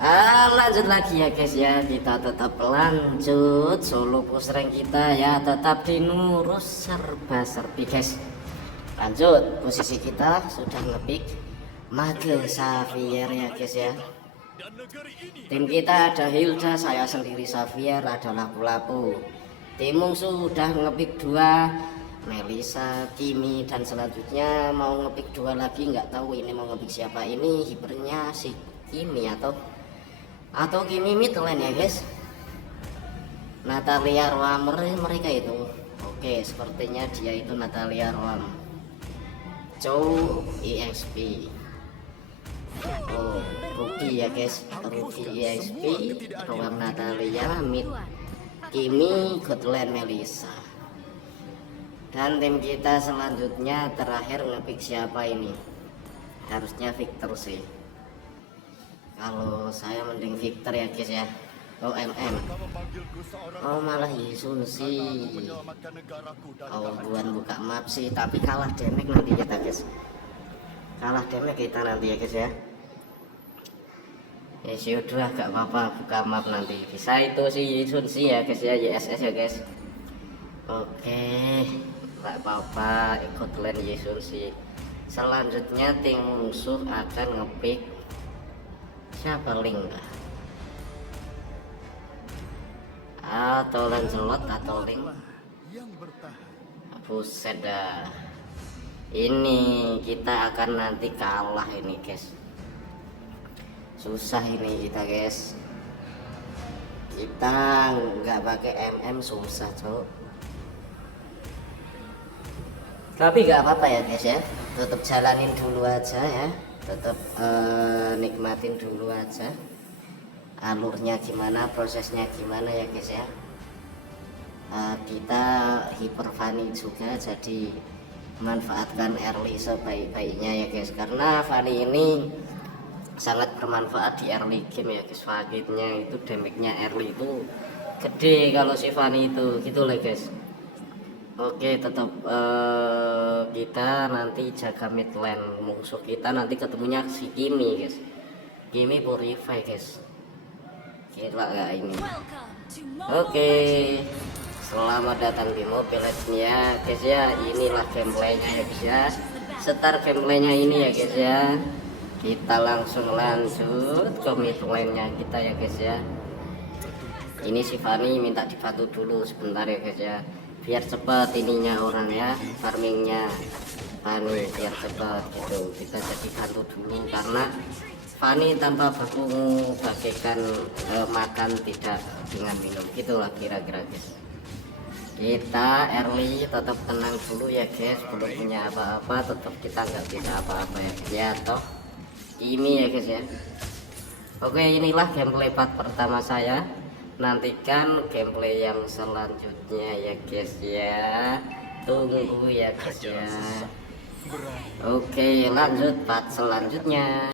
Lanjut lagi ya guys ya, kita tetap lanjut solo push rank kita ya, tetap dinurus serba-serbi guys. Lanjut, posisi kita sudah ngepick Mage Xavier ya guys ya. Tim kita ada Hilda, saya sendiri Xavier, ada lapu-lapu. Tim musuh sudah ngepick 2 Melissa, Kimi, dan selanjutnya mau ngepick 2 lagi, nggak tahu ini mau ngepick siapa. Ini hipernya si Kimi atau Kimi mid lane ya guys. Natalia Roamer mereka itu. Oke, sepertinya dia itu Natalia Roam. Chow EXP. Oh, Ruki ya guys, Ruki EXP, Roam Natalia, mid Kimi, Godland Melissa. Dan tim kita selanjutnya terakhir ngepick siapa ini? Harusnya Victor sih. Kalau saya mending Victor ya guys ya. Oh MM. Oh malah Yisun sih. Oh buka map sih, tapi kalah damage nanti kita guys. Kalah damage kita nanti ya guys ya. Ya sudah gak apa-apa, buka map nanti. Bisa itu sih Yisun sih ya guys ya, YSS ya guys. Oke, gak apa-apa, ikut lane Yisun sih. Selanjutnya tim musuh akan ngepick siapa, Link atau Lancelot atau Link. Buset dah, ini kita akan nanti kalah ini guys. Susah ini kita guys, kita nggak pakai MM susah cok. Tapi nggak apa-apa ya guys ya, tetap jalanin dulu aja ya, tetap nikmatin dulu aja alurnya gimana, prosesnya gimana ya guys ya. Kita hyper Fanny juga, jadi manfaatkan early sebaik-baiknya ya guys, karena Fanny ini sangat bermanfaat di early game ya guys. Fakitnya itu damage-nya early itu gede kalau si Fanny itu gitu lah guys. Oke, tetap kita nanti jaga mid lane musuh kita, nanti ketemunya si Kimi guys. Kimi purify guys, gila gak ini. Oke, selamat datang di Mobile Legends ya guys ya. Inilah gameplaynya ya guys ya, start gameplaynya ini ya guys ya. Kita langsung lanjut ke mid lane-nya kita ya guys ya. Ini si Fanny minta dibantu dulu sebentar ya guys ya, biar cepat ininya orang ya, farmingnya Fanny biar cepat gitu. Kita jadi bantu dulu karena Fanny tanpa baku bagaikan makan tidak dengan minum, gitulah kira-kira guys. Kita early tetap tenang dulu ya guys, belum punya apa-apa, tetap kita nggak bisa apa-apa ya toh ini ya guys ya. Oke, inilah gameplay part pertama saya, nantikan gameplay yang selanjutnya ya guys ya, tunggu ya guys ya. Oke, lanjut part selanjutnya.